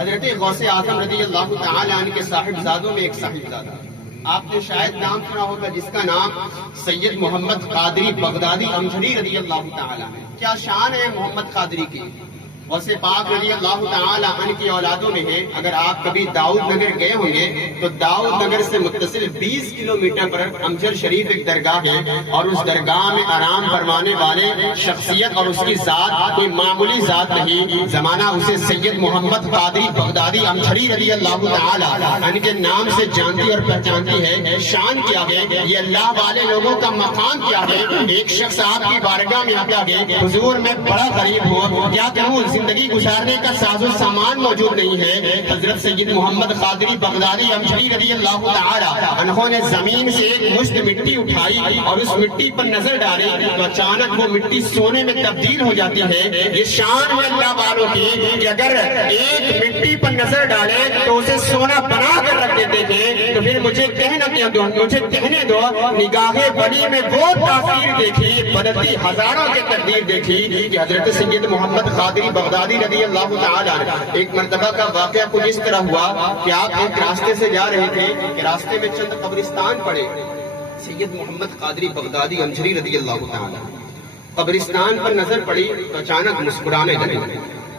حضرت غوث اعظم رضی اللہ تعالی عنہ کے صاحبزادوں میں ایک صاحبزادہ، آپ نے شاید نام سنا ہوگا، جس کا نام سید محمد قادری بغدادی امجھری رضی اللہ تعالی عنہ۔ کیا شان ہے محمد قادری کی! غوث پاک رضی اللہ تعالی عنہ کی اولادوں میں ہے۔ اگر آپ کبھی داؤد نگر گئے ہوں گے تو داؤد نگر سے متصل 20 کلومیٹر پر امجھر شریف ایک درگاہ ہے، اور اس درگاہ میں آرام فرمانے والے شخصیت اور اس کی ذات کوئی معمولی ذات نہیں، زمانہ اسے سید محمد قادری بغدادی امجھری رضی اللہ تعالی عنہ کے نام سے جانتی اور پہچانتی ہے۔ شان کیا ہے، یہ اللہ والے لوگوں کا مقام کیا ہے۔ ایک شخص آپ کی بارگاہ میں آتا ہے، حضور میں بڑا غریب ہوں، کیا کروں، زندگی گزارنے کا ساز و سامان موجود نہیں ہے۔ حضرت سید محمد قادری بغدادی امجھری رضی اللہ تعالی عنہ نے زمین سے ایک مشت مٹی اٹھائی اور اس مٹی پر نظر ڈالی تو اچانک وہ مٹی سونے میں تبدیل ہو جاتی ہے۔ یہ شان ہے اللہ والوں کی کہ اگر ایک مٹی پر نظر ڈالے تو اسے سونا بنا کر رکھ دیتے تھے۔ تو پھر مجھے کہنے دو نگاہ بڑی میں وہ تاثیر دیکھی، بدلتی ہزاروں کی تقدیر دیکھی کہ حضرت سید محمد قادری بغدادی رضی اللہ تعالی عنہ ایک مرتبہ کا واقعہ کچھ اس طرح ہوا کہ آپ ایک راستے سے جا رہے تھے کہ راستے میں چند قبرستان پڑے۔ سید محمد قادری بغدادی امجھری رضی اللہ تعالی عنہ قبرستان پر نظر پڑی تو اچانک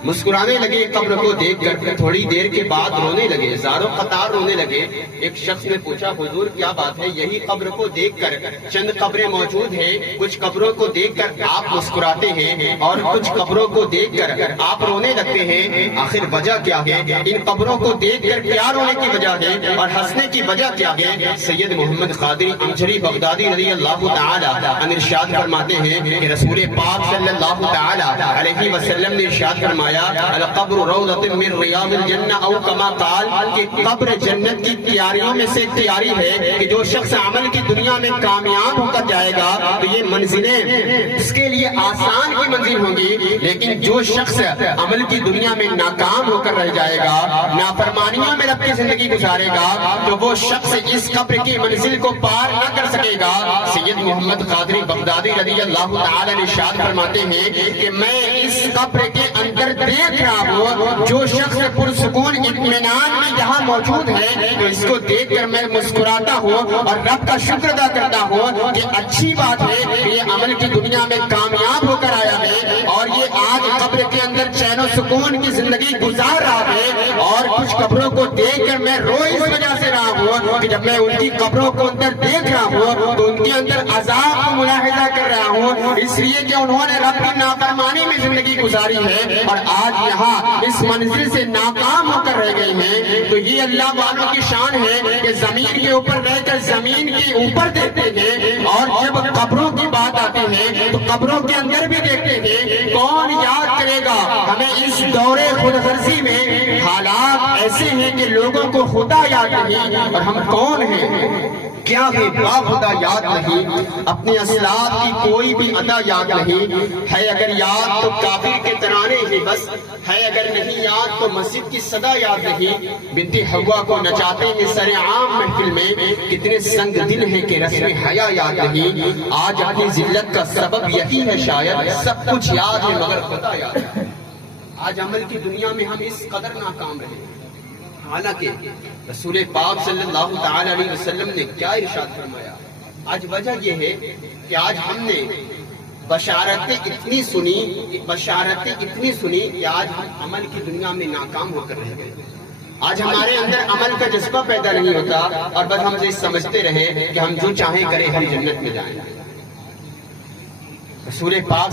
مسکرانے لگے قبر کو دیکھ کر۔ تھوڑی دیر کے بعد رونے لگے، زاروں قطار رونے لگے۔ ایک شخص نے پوچھا، حضور کیا بات ہے؟ یہی قبر کو دیکھ کر چند قبریں موجود ہیں، کچھ قبروں کو دیکھ کر آپ مسکراتے ہیں اور کچھ قبروں کو دیکھ کر آپ رونے لگتے ہیں، آخر وجہ کیا ہے؟ ان قبروں کو دیکھ کر کیا رونے کی وجہ ہے اور ہنسنے کی وجہ کیا ہے؟ سید محمد قادری امجھری بغدادی رضی اللہ تعالی عنہ ارشاد فرماتے ہیں کہ رسول پاک صلی اللہ تعالی علیہ وسلم نے ارشاد فرمایا، القبر روضۃ من ریاض الجنہ، او کما قال کہ قبر جنت کی تیاریوں میں سے تیاری ہے کہ جو شخص عمل کی دنیا میں کامیاب ہو کر جائے گا تو یہ منزلیں اس کے لیے آسان کی منزل ہوں گی، لیکن جو شخص عمل کی دنیا میں ناکام ہو کر رہ جائے گا، نافرمانیوں میں اپنی زندگی گزارے گا، تو وہ شخص اس قبر کی منزل کو پار نہ کر سکے گا۔ سید محمد قادری بغدادی رضی اللہ تعالی عنہ ارشاد فرماتے ہیں کہ میں اس قبر کے اندر دیکھ رہا ہوں، جو شخص پرسکون اطمینان میں یہاں موجود ہے تو اس کو دیکھ کر میں مسکراتا ہوں اور رب کا شکر ادا کرتا ہوں کہ اچھی بات ہے کہ یہ عمل کی دنیا میں کامیاب ہو کر آیا ہے اور یہ آج قبر کے اندر چین و سکون کی زندگی گزار رہا ہے۔ اور کچھ قبروں کو دیکھ کر میں رو اس وجہ سے رہا ہوں کہ جب میں ان کی قبروں کو اندر دیکھ رہا ہوں تو ان کے اندر عذاب کو ملاحظہ کر رہا ہوں، اس لیے کہ انہوں نے رب کی نافرمانی میں زندگی گزاری ہے اور آج یہاں اس منزل سے ناکام ہو کر رہ گئے ہیں۔ تو یہ اللہ والوں کی شان ہے کہ زمین کے اوپر رہ کر زمین کے اوپر دیکھتے ہیں، اور جب قبروں کی بات آتی ہے تو قبروں کے اندر بھی دیکھتے ہیں۔ کون یاد کرے گا ہمیں اس دور خود غرضی میں؟ حالات ایسے ہیں کہ لوگوں کو خدا یاد نہیں، اور ہم کون ہیں؟ کیا ہے با خدا یاد نہیں، اپنے اسلاف کی کوئی بھی ادا یاد نہیں ہے۔ اگر یاد تو کافر کے ترانے ہی بس ہے، اگر نہیں یاد تو مسجد کی صدا یاد نہیں۔ بنت حوا کو نچاتے ہیں سر عام محفل میں، کتنے سنگ دل ہیں کہ رسم حیا یاد نہیں۔ آج اپنی ذلت کا سبب یہی ہے، شاید سب کچھ یاد ہے مگر خدا یاد ہے۔ آج عمل کی دنیا میں ہم اس قدر ناکام رہے، حالانکہ رسول پاک صلی اللہ تعالی علیہ وسلم نے کیا ارشاد فرمایا۔ آج وجہ یہ ہے کہ آج ہم نے بشارتیں اتنی سنی کہ آج ہم عمل کی دنیا میں ناکام ہو کر رہ گئے۔ آج ہمارے اندر عمل کا جذبہ پیدا نہیں ہوتا اور بس ہم سے سمجھتے رہے کہ ہم جو چاہیں کریں، ہم جنت میں جائیں۔ رسول پاک